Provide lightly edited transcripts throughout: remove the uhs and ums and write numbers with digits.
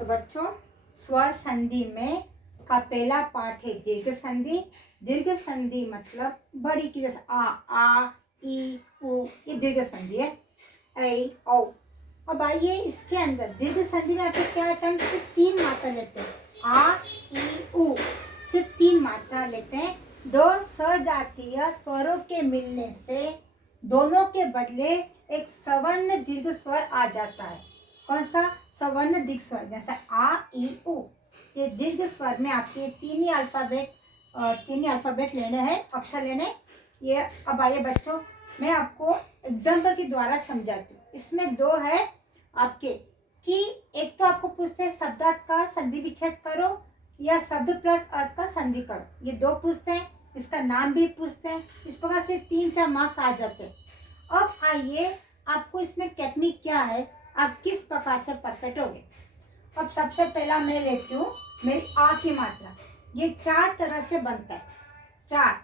तो बच्चों स्वर संधि में का पहला पार्ट है दीर्घ संधि। दीर्घ संधि मतलब बड़ी की, जैसे आ ई उ, ये दीर्घ संधि है। ऐ औ। अब आइए इसके अंदर दीर्घ संधि में आपको क्या होता है, हम सिर्फ 3 मात्रा लेते हैं, आ ई उ, सिर्फ 3 मात्रा लेते हैं। 2 सजातीय स्वरों के मिलने से दोनों के बदले एक सवर्ण दीर्घ स्वर आ जाता है। कौन सा? सवर्ण दीर्घ स्वर, जैसे आ ई उ। ये दीर्घ स्वर में आपके 3 ही अल्फाबेट लेने हैं, अक्षर लेने। ये अब आइए बच्चों, मैं आपको एग्जाम्पल के द्वारा समझाती हूँ। इसमें 2 है आपके, कि एक तो आपको पूछते हैं शब्दार्थ का संधि विच्छेद करो या शब्द प्लस अर्थ का संधि करो, ये 2 पूछते हैं। इसका नाम भी पूछते हैं। इस प्रकार से 3-4 मार्क्स आ जाते हैं। अब आइए आपको इसमें टेक्निक क्या है, आप किस प्रकार से परफेक्ट होगे। अब सबसे पहला मैं लेती हूँ मेरी आ की मात्रा। ये 4 तरह से बनता है। 4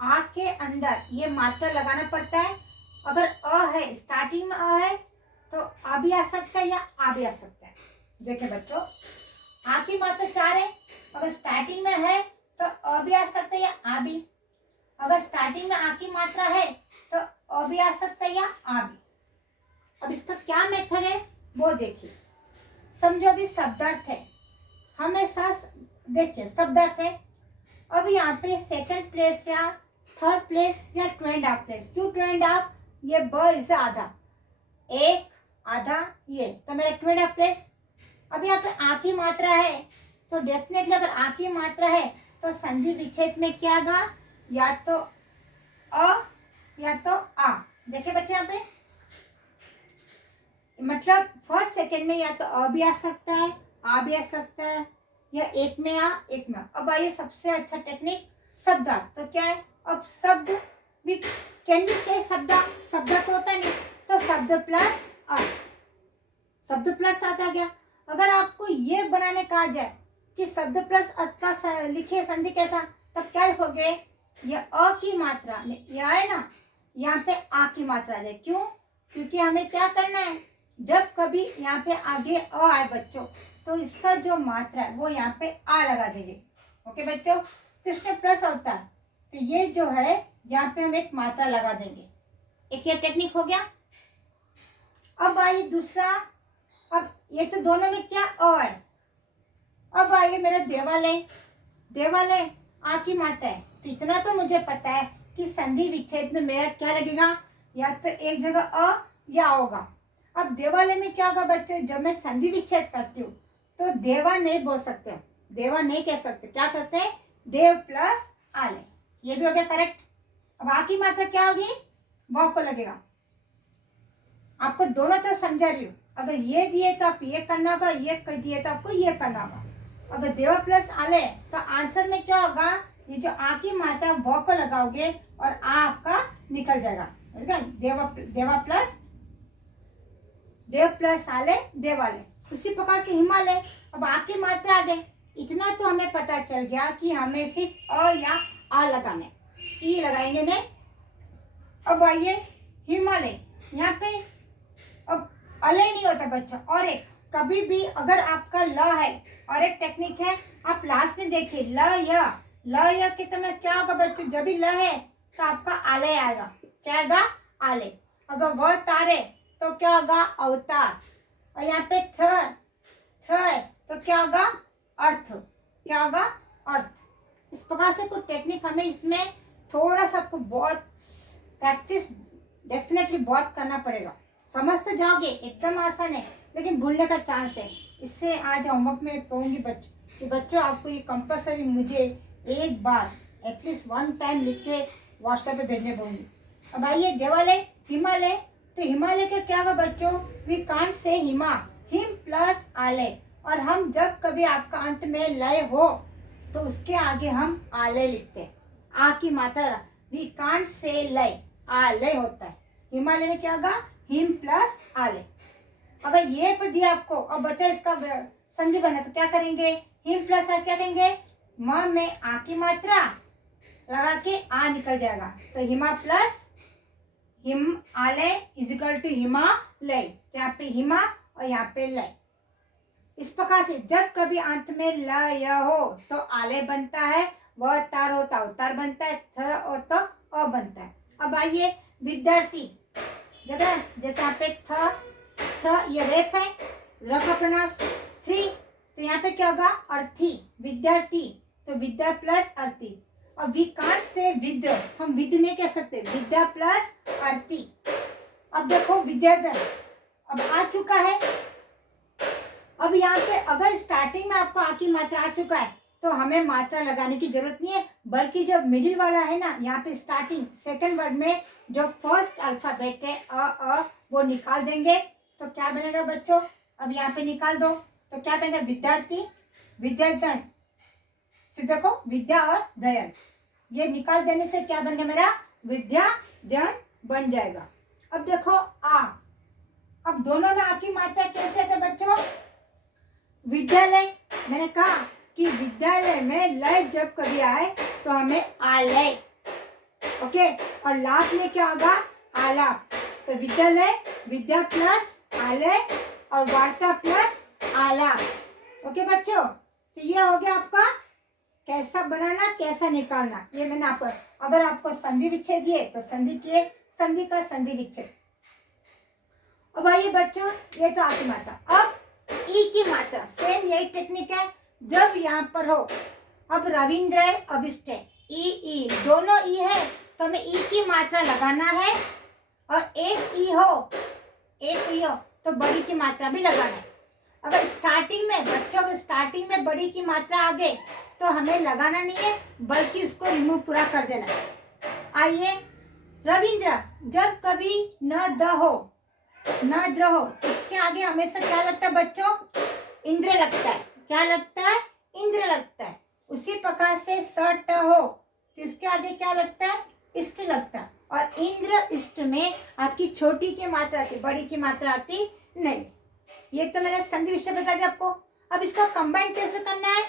आ के अंदर ये मात्रा लगाना पड़ता है। अगर अ है, स्टार्टिंग में अ है तो आ भी आ सकता है या आ भी आ सकता है। देखिए बच्चों, आ की मात्रा 4 है। अगर स्टार्टिंग में है तो अ भी आ सकता है या आ भी। अगर स्टार्टिंग में आ की मात्रा है तो अ भी आ सकता है या आ भी। अब इसका क्या मेथड है वो देखिए। समझो अभी शब्दार्थ है, हमेशा देखिए शब्दार्थ है। अब यहाँ पे सेकंड प्लेस या थर्ड प्लेस या 2.5 प्लेस। क्यों 2.5? ये ब इज आधा, 1 आधा, ये तो मेरा 2.5 प्लेस। अब यहाँ पे आ की मात्रा है तो डेफिनेटली अगर आ की मात्रा है तो संधि विच्छेद में क्या आएगा, या तो अ या तो आ। देखिए बच्चे यहाँ पे मतलब फर्स्ट सेकेंड में या तो अ भी आ सकता है, आ भी आ सकता है, या एक में आ एक में आ। अब आइए सबसे अच्छा टेक्निक शब्दार्थ। तो क्या है, अब शब्द भी कैन बी से शब्द तो होता नहीं, तो शब्द प्लस अर्थ, शब्द प्लस अर्थ आ गया। अगर आपको ये बनाने कहा जाए कि शब्द प्लस अर्थ का लिखिए संधि कैसा, तब क्या लिखोगे, ये अ की मात्रा यह है ना, यहाँ पे आ की मात्रा आ जाए। क्यों? क्योंकि हमें क्या करना है, जब कभी यहाँ पे आगे अ आए बच्चों तो इसका जो मात्रा है वो यहाँ पे आ लगा देंगे। ओके बच्चों, कृष्ण प्लस अवतार, तो ये जो है यहाँ पे हम एक मात्रा लगा देंगे। एक ये टेक्निक हो गया। अब आइए दूसरा, अब ये तो दोनों में क्या अ है। अब आइए मेरा देवालय आ की मात्रा है, तो इतना तो मुझे पता है कि संधि विच्छेद में मेरा क्या लगेगा, या तो एक जगह अ या होगा। अब देवालय में क्या होगा बच्चे, जब मैं संधि विच्छेद करती हूँ तो देवा नहीं बोल सकते, देवा नहीं कह सकते, क्या कहते हैं, देव प्लस आलय। ये भी हो गया करेक्ट। अब आ की मात्रा क्या होगी, व को लगेगा। आपको दोनों तरफ समझा रही हूँ। अगर ये दिए तो आप ये करना होगा, ये दिए तो आपको ये करना होगा। अगर देवा प्लस आलय तो आंसर में क्या होगा, ये जो आ की मात्रा व को लगाओगे और आ आपका निकल जाएगा। देव प्लस आलय देवालय। उसी प्रकार से हिमालय, अब आ की मात्रा आ गई। इतना तो हमें पता चल गया कि हमें सिर्फ अ या आ लगाने, ई लगाएंगे नहीं। अब आइए हिमालय, यहाँ पे अब अलय नहीं होता बच्चा। और एक कभी भी अगर आपका ल है, और एक टेक्निक है, आप लास्ट में देखिए ल य के तो में क्या होगा बच्चों, जब भी ल है तो आपका आलय आएगा। क्या आएगा, आलय। अगर व तारे तो क्या होगा, अवतार। और यहाँ पे थ है तो क्या होगा, अर्थ। क्या होगा, अर्थ। इस प्रकार से कुछ टेक्निक हमें इसमें थोड़ा सा आपको बहुत प्रैक्टिस डेफिनेटली बहुत करना पड़ेगा। समझ तो जाओगे, एकदम आसान है, लेकिन भूलने का चांस है। इससे आज होमवर्क में कहूँगी कि बच्चों आपको ये कंपलसरी मुझे एक बार एटलीस्ट 1 टाइम लिख के व्हाट्सएप पे भेजने पड़ूंगी। अब आइए देवालय हिमालय, तो हिमालय का क्या होगा बच्चों, we can't say Hima, him plus आलय। और हम जब कभी आपका अंत में लय हो तो उसके आगे हम आलय लिखते हैं। आ की मात्रा, वी कांट से लय, आलय होता है। हिमालय में क्या होगा, हिम प्लस आलय। अगर ये पर दिया आपको और बच्चा इसका संधि बना तो क्या करेंगे, हिम प्लस आलय क्या करेंगे, म में आ की मात्रा लगा के आ निकल जाएगा, तो हिमा प्लस हिम आलय इज इक्वल टू हिमालय। यहाँ पे हिमा और यहाँ पे लय। इस प्रकार से जब कभी अंत में ल य हो तो आलय बनता है, वह तार होता उतार बनता है, थर हो तो अ बनता है। अब आइए विद्यार्थी जगह, जैसे यहाँ पे थ ये रेफ है, र का प्रनाश थ्री, तो यहाँ पे क्या होगा अर्थी, विद्यार्थी, तो विद्या प्लस अर्थी। अब वी कांट से विद, हम विद नहीं कह सकते, विद्या प्लस अर्थी। अब देखो विद्याधर अब आ चुका है। अब यहाँ पे अगर स्टार्टिंग में आपको आ की मात्रा आ चुका है तो हमें मात्रा लगाने की जरूरत नहीं है, बल्कि जो मिडिल वाला है ना, यहाँ पे स्टार्टिंग सेकंड वर्ड में जो फर्स्ट अल्फाबेट है अ वो निकाल देंगे तो क्या बनेगा बच्चों, अब यहाँ पे निकाल दो तो क्या बनेगा विद्यार्थी, विद्याधन, फिर देखो विद्या और दयन, ये निकाल देने से क्या बन गया मेरा विद्या धन बन जाएगा। अब देखो आ, अब दोनों में आ की मात्रा कैसे थे बच्चों, विद्यालय, मैंने कहा कि विद्यालय में लय जब कभी आए तो हमें आलय, ओके, और लाभ में क्या होगा आलाप, तो विद्यालय विद्या प्लस आलय और वार्ता प्लस आलाप। ओके बच्चों, तो ये हो गया आपका कैसा बनाना कैसा निकालना, ये मैंने आपको, अगर आपको संधि विच्छेद दिए तो संधि किए, संधि का संधि विच्छेद। अब आइए बच्चों, ये तो आपकी मात्रा। अब ई की मात्रा सेम यही टेक्निक है, जब यहाँ पर हो, अब रविंद्र है अभिष्ट है, ई दोनों ई है तो हमें ई की मात्रा लगाना है, और एक ई हो तो बड़ी की मात्रा भी लगाना है। अगर स्टार्टिंग में बच्चों के स्टार्टिंग में बड़ी की मात्रा आ गई तो हमें लगाना नहीं है, बल्कि उसको रिमूव पूरा कर देना है। आइए रविंद्र, जब कभी न द हो न द्र हो, इसके आगे हमेशा क्या लगता है बच्चों, इंद्र लगता है, क्या लगता है इंद्र लगता है। उसी प्रकार से स ट हो तो इसके आगे क्या लगता है इष्ट लगता है, और इंद्र इष्ट में आपकी छोटी की मात्रा आती, बड़ी की मात्रा आती नहीं। ये तो मैंने संधि विषय बता दिया आपको। अब इसको कंबाइन कैसे करना है,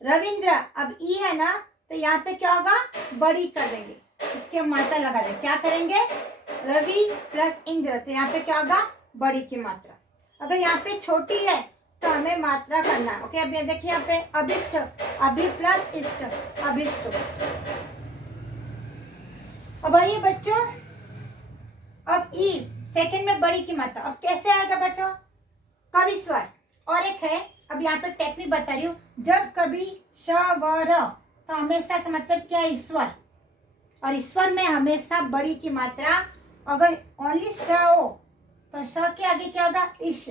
रविंद्र, अब ई है ना तो यहाँ पे क्या होगा बड़ी कर देंगे, इसके मात्रा लगा देंगे, क्या करेंगे रवि प्लस इंद्र, तो यहाँ पे क्या होगा बड़ी की मात्रा। अगर यहाँ पे छोटी है तो हमें मात्रा करना है। ओके, अब ये देखिए यहाँ पे अभिष्ट, अभि प्लस इष्ट, अभिष्ट। अब आइए बच्चों, अब ई सेकंड में बड़ी की मात्रा, अब कैसे आएगा बच्चों, कवि स्वर। और एक है, अब यहाँ पे टेक्निक बता रही हूँ, जब कभी श व र तो हमेशा का मतलब क्या है ईश्वर, और ईश्वर में हमेशा बड़ी की मात्रा, अगर ओनली श हो तो श के आगे क्या होगा ईश,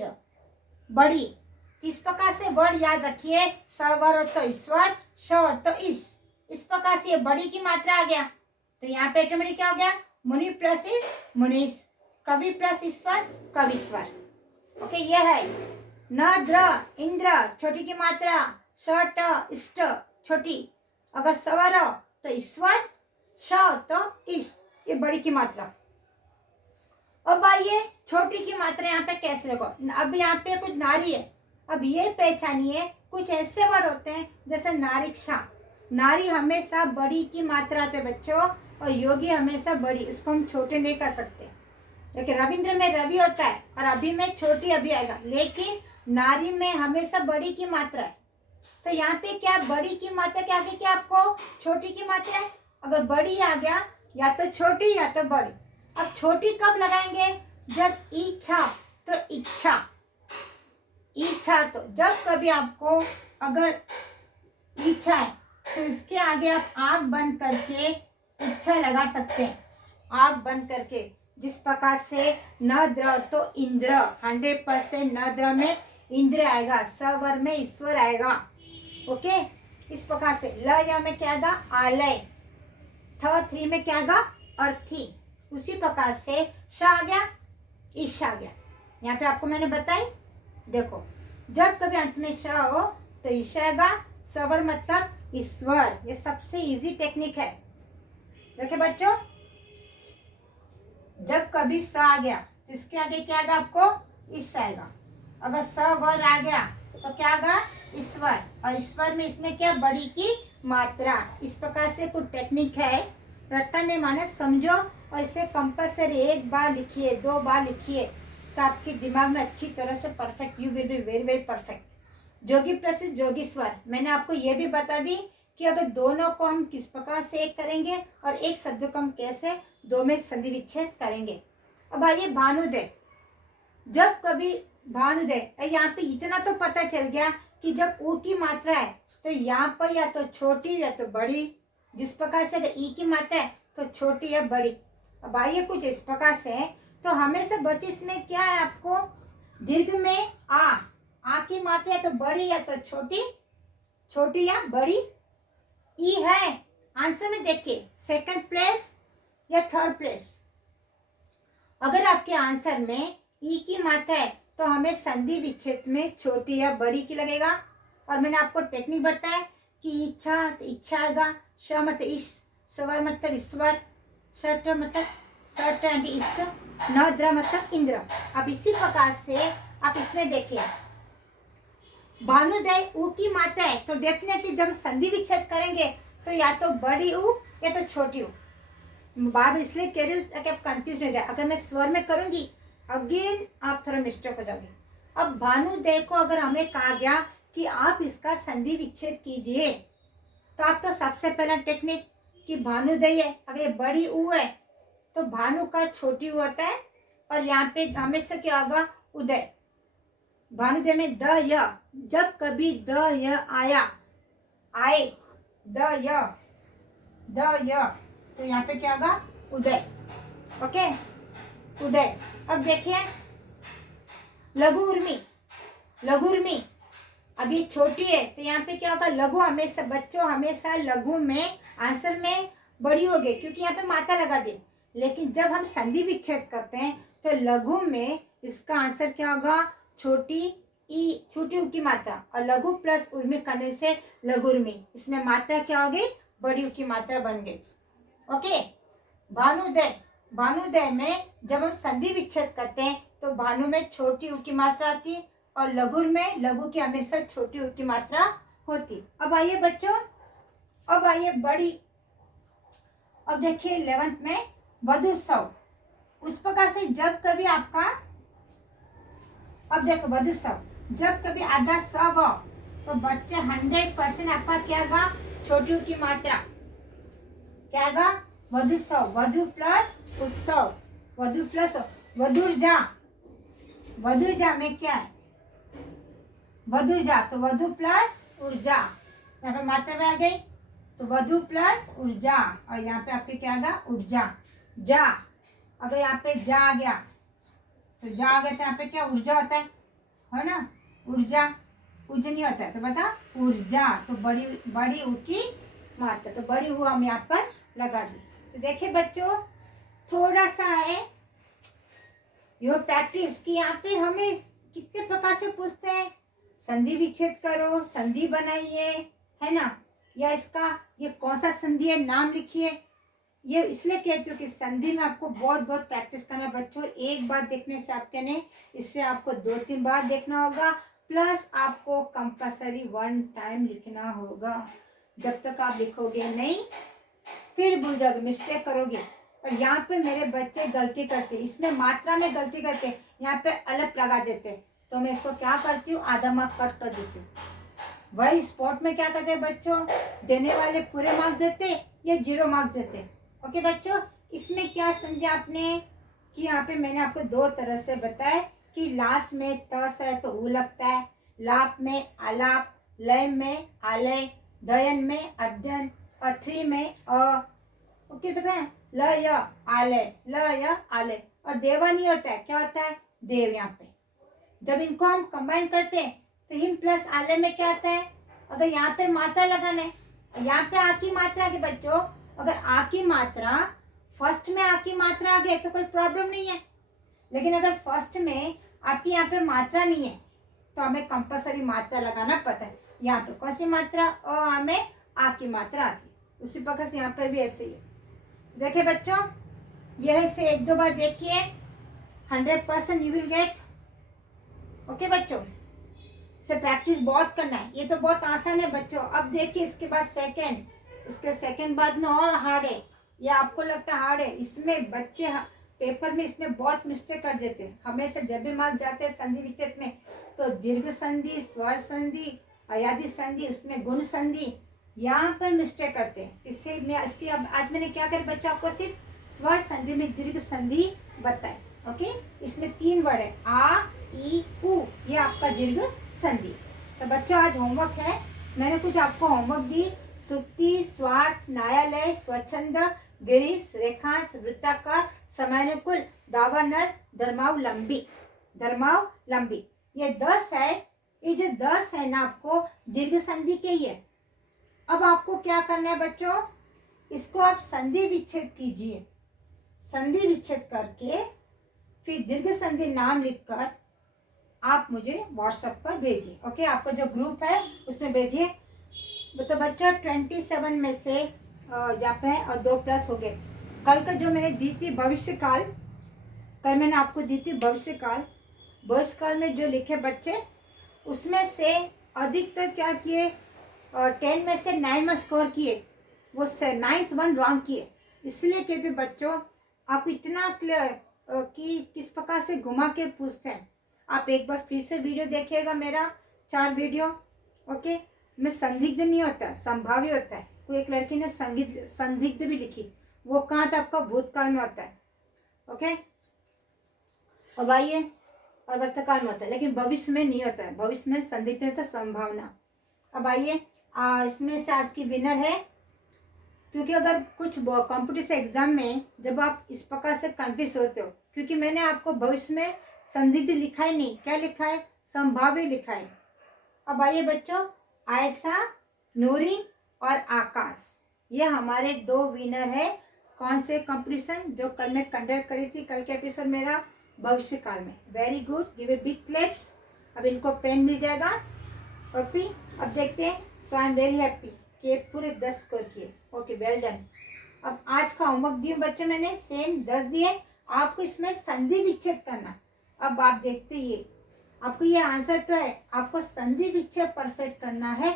बड़ी। इस प्रकार से वर्ड याद रखिए, स वर तो ईश्वर, श तो ईश, इस प्रकार से ये बड़ी की मात्रा आ गया, तो यहाँ पे ऑटोमेटिक क्या हो गया मुनि प्लस इस मुनीश, कवि प्लस ईश्वर कविश्वर। ओके, ये है न द्र इंद्र छोटी की मात्रा, श ट इष्ट छोटी, अगर सवर तो ईश्वर, श तो ईश, ये बड़ी की मात्रा। अब आइए छोटी की मात्रा यहाँ पे कैसे देखो, अब यहाँ पे कुछ नारी है, अब ये पहचानिए कुछ ऐसे वर्ड होते हैं जैसे नारिक्षा, नारी हमेशा बड़ी की मात्रा आते बच्चों, और योगी हमेशा बड़ी, उसको हम छोटे नहीं कर सकते। लेकिन रविंद्र में रवि होता है और अभी में छोटी अभी आएगा, लेकिन नारी में हमेशा बड़ी की मात्रा है। तो यहाँ पे क्या बड़ी की मात्रा के आगे क्या आपको छोटी की मात्रा है, अगर बड़ी आ गया या तो छोटी या तो बड़ी। अब छोटी कब लगाएंगे, जब इच्छा, तो इच्छा, इच्छा, तो जब कभी आपको अगर इच्छा है तो इसके आगे आप आंख बंद करके इच्छा लगा सकते हैं, आंख बंद करके। जिस प्रकार से न द्र तो इंद्र, 100% न द्र में इंद्र आएगा, सवर में ईश्वर आएगा। ओके, इस प्रकार से ल या में क्या आएगा आलय, थ 3 में क्या आएगा अर्थी, उसी प्रकार से श आ गया ईश आ गया। यहाँ पे आपको मैंने बताई, देखो जब कभी अंत में श हो तो ईश आएगा, सवर मतलब ईश्वर, ये सबसे इजी टेक्निक है। देखिए बच्चों, जब कभी स आ गया तो इसके आगे क्या आएगा आपको ईश आएगा, अगर स वर आ गया तो क्या आएगा ईश्वर, और ईश्वर में इसमें क्या बड़ी की मात्रा। इस प्रकार से कुछ टेक्निक है, रट्टा नहीं माने, समझो, और इसे कंपल्सरी 1 बार लिखिए, 2 बार लिखिए, तो आपके दिमाग में अच्छी तरह से perfect, you will be very very perfect. जोगी प्लस जोगी स्वर। मैंने आपको ये भी बता दी कि अगर दोनों को हम किस प्रकार से एक करेंगे और एक शब्द को हम कैसे दो में संधि विच्छेद करेंगे। अब आइए भानुदय। जब कभी भानुदय, यहाँ पे इतना तो पता चल गया कि जब ऊ की मात्रा है तो यहाँ पर या तो छोटी या तो बड़ी। जिस प्रकार से अगर ई की मात्रा है तो छोटी या बड़ी। अब आइए कुछ इस प्रकार से है, तो हमेशा बच्चे इसमें क्या है, आपको दीर्घ में आ की मात्रा है तो बड़ी या तो छोटी, छोटी या बड़ी। ई है आंसर में, देखिए सेकंड प्लेस या थर्ड प्लेस। अगर आपके आंसर में ई की मात्रा है तो हमें संधि विच्छेद में छोटी या बड़ी की लगेगा। और मैंने आपको टेक्निक बताया कि इच्छा तो इच्छा आएगा, श मतलब इस, स्वर मतलब ईश्वर, शट मतलब शट एंड इष्ट, नद्र मतलब इंद्र। अब इसी प्रकार से आप इसमें देखिए भानुदय ऊ की मात्रा है तो डेफिनेटली जब संधि विच्छेद करेंगे तो या तो बड़ी ऊ या तो छोटी ऊ। बार इसलिए कह रही हूँ ताकि आप कंफ्यूज हो जाए। अगर मैं स्वर में करूंगी अगेन आप थोड़ा मिस्टेक हो जाओगे। अब भानुदय को अगर हमें कहा गया कि आप इसका संधि विच्छेद कीजिए तो आप तो सबसे पहला टेक्निक कि भानुदय है, अगर ये बड़ी ऊ है तो भानु का छोटी ऊ होता है और यहाँ पे हमेशा क्या होगा, उदय। भानुदय में द य, जब कभी द य आया, आए द य तो यहाँ पे क्या होगा, उदय। ओके, उदय। अब देखिए लघु उर्मी, लघु उर्मी अब ये छोटी है तो यहाँ पे क्या होगा, लघु। हमेशा बच्चों हमेशा लघु में आंसर में बड़ी हो गई क्योंकि यहाँ पे मात्रा लगा दे। लेकिन जब हम संधि विच्छेद करते हैं तो लघु में इसका आंसर क्या होगा, छोटी ई, छोटी ऊ की मात्रा, और लघु प्लस उर्मी करने से लघु उर्मी। इसमें मात्रा क्या हो गई, बड़ी ऊ की मात्रा बन गई। ओके, भानुदय, भानुदय में जब हम संधि विच्छेद करते हैं तो भानु में छोटी ऊ की मात्रा आती है और लघु में लघु की हमेशा छोटी ऊ की मात्रा होती। अब आइए बच्चों, अब आइए बड़ी। अब देखिए 11th में वधुसव। उस प्रकार से जब कभी आपका, अब देखो वधुसव, जब कभी आधा सव तो बच्चे 100% आपका क्या होगा, छोटी ऊ की मात्रा क्या होगा, वधुसव। वधु प्लस उत्सव, वधु प्लस वधुर्जा। वधुर्जा में क्या है, वधुर्जा तो वधु प्लस ऊर्जा, यहाँ पे मात्रा में आ गई तो वधु प्लस ऊर्जा, और यहाँ पे आपके क्या आएगा, ऊर्जा। जा, अगर यहाँ पे जा आ गया तो जा आ गया तो यहाँ पे क्या ऊर्जा होता है ना, ऊर्जा। उज नहीं होता है तो बता ऊर्जा, तो बड़ी बड़ी ऊ की मात्रा, तो बड़ी ऊ हम यहाँ पर लगा दी। तो देखिए बच्चों थोड़ा सा है यो प्रैक्टिस कि यहाँ पे हमें कितने प्रकार से पूछते हैं, संधि विच्छेद करो, संधि बनाइए, है ना, या इसका ये कौन सा संधि है नाम लिखिए। ये इसलिए कहती हूँ कि संधि में आपको बहुत बहुत प्रैक्टिस करना बच्चों। एक बार देखने से आपके नहीं, इससे आपको 2-3 बार देखना होगा, प्लस आपको कंपल्सरी 1 टाइम लिखना होगा। जब तक आप लिखोगे नहीं फिर भूल जाओगे, मिस्टेक करोगे। और यहाँ पे मेरे बच्चे गलती करते, इसमें मात्रा में गलती करते, यहाँ पे अलग लगा देते, तो मैं इसको क्या करती हूँ, आधा मार्क कट कर देती हूँ। वही स्पॉट में क्या करते हैं बच्चों, देने वाले पूरे मार्क्स देते या 0 मार्क्स देते। ओके बच्चों, इसमें क्या समझा आपने कि यहाँ पे मैंने आपको 2 तरह से बताया कि लास्ट में तस है तो ऊ लगता है, लाप में आलाप, लय में आलय, दयन में अध्ययन, और 3 में ओके बताए ल य आलय, ल य आलय, और देवा नहीं होता है, क्या होता है, देव। यहाँ पे जब इनको हम कंबाइन करते हैं तो हिम प्लस आलय में क्या आता है, अगर यहाँ पे मात्रा लगाना है, यहाँ पे आ की मात्रा के बच्चों, अगर आ की मात्रा फर्स्ट में आ की मात्रा आ गई तो कोई प्रॉब्लम नहीं है। लेकिन अगर फर्स्ट में आपकी यहाँ पे मात्रा नहीं है तो हमें कंपल्सरी मात्रा लगाना पड़ता है। यहाँ पे कौन सी मात्रा, हमें आ की मात्रा आती है, उसी प्रकार से यहाँ पर भी ऐसे ही है। देखिए बच्चों यह से 1-2 बार देखिए, 100% यू विल गेट। ओके बच्चों, से प्रैक्टिस बहुत करना है, ये तो बहुत आसान है बच्चों। अब देखिए इसके बाद सेकंड, इसके सेकंड बाद में और हार्ड है, या आपको लगता है हार्ड है, इसमें बच्चे पेपर में इसमें बहुत मिस्टेक कर देते हैं। हमेशा जब भी मार्क्स जाते हैं संधि विच्छेद में तो दीर्घ संधि, स्वर संधि, अयादि संधि, उसमें गुण संधि, यहाँ पर मिस्टेक करते हैं। इससे मैं इसकी अब आज मैंने क्या कर बच्चों आपको सिर्फ स्वर संधि में दीर्घ संधि बताए। ओके, इसमें 3 वर्ड है आ, ई, उ, ये आपका दीर्घ संधि। तो बच्चों आज होमवर्क है, मैंने कुछ आपको होमवर्क दी। सुक्ति, स्वार्थ, न्यायालय, स्वच्छंद, गिरीश, रेखांश, वृत्ताकार, समयानुकूल, दावानल, धर्मावलंबी, ये 10 है। ये जो 10 है ना आपको दीर्घ संधि के ही है। अब आपको क्या करना है बच्चों, इसको आप संधि विच्छेद कीजिए। संधि विच्छेद करके फिर दीर्घ संधि नाम लिखकर आप मुझे व्हाट्सएप पर भेजिए। ओके, आपका जो ग्रुप है उसमें भेजिए। तो बच्चों 27 में से यहाँ पे है और 2+ हो गए। कल का जो मैंने दी थी भविष्य काल, कल मैंने आपको दी थी भविष्य काल। भविष्य काल में जो लिखे बच्चे उसमें से अधिकतर क्या किए, 10 में से 9 में स्कोर किए, वो 9th 1 रॉन्ग किए। इसलिए कहते बच्चों आप इतना क्लियर कि किस प्रकार से घुमा के पूछते हैं। आप एक बार फिर से वीडियो देखिएगा, मेरा 4 वीडियो। ओके, में संदिग्ध नहीं होता, संभाव्य होता है। कोई एक लड़की ने संदिग्ध भी लिखी, वो कहाँ था आपका भूतकाल में होता है। ओके, अब आइए, और वर्तकाल में होता है, लेकिन भविष्य में नहीं होता है। भविष्य में संदिग्ध रहता, संभावना। अब आइए, इसमें से आज की विनर है, क्योंकि अगर कुछ कॉम्पिटिशन एग्जाम में जब आप इस प्रकार से कंफ्यूज होते हो, क्योंकि मैंने आपको भविष्य में संदिग्ध लिखा ही नहीं, क्या लिखा है, संभाव्य लिखा है। अब आइए बच्चों, आयशा, नूरी और आकाश, ये हमारे 2 विनर है। कौन से कंपटीशन, जो कल मैं कंडक्ट करी थी, कल के एपिसोड मेरा भविष्य काल में। Very good, give a big claps. अब इनको पेन मिल जाएगा। ओके, अब देखते हैं। So I am very happy कि पूरे 10 स्कोर किए। Okay, well done. अब आज का होमवर्क दिए बच्चों मैंने, सेम 10 दिए। आपको इसमें संधि विच्छेद करना। अब आप देखते ये, आपको ये आंसर तो है, आपको संधि विच्छेद परफेक्ट करना है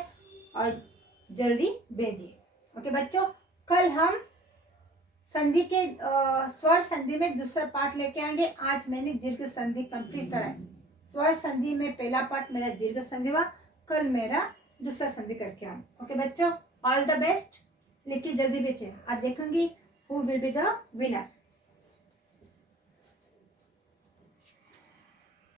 और जल्दी भेजिए। ओके बच्चों, कल हम संधि के स्वर संधि में दूसरा पार्ट लेके आएंगे। आज मैंने दीर्घ संधि कंप्लीट करा है। स्वर संधि में पहला पार्ट मेरा दीर्घ संधि हुआ, कल मेरा दूसरा संधि करके आऊँ। ओके बच्चों, ऑल द बेस्ट। लिखिए जल्दी भेजिए। आज देखूंगी who will be the winner.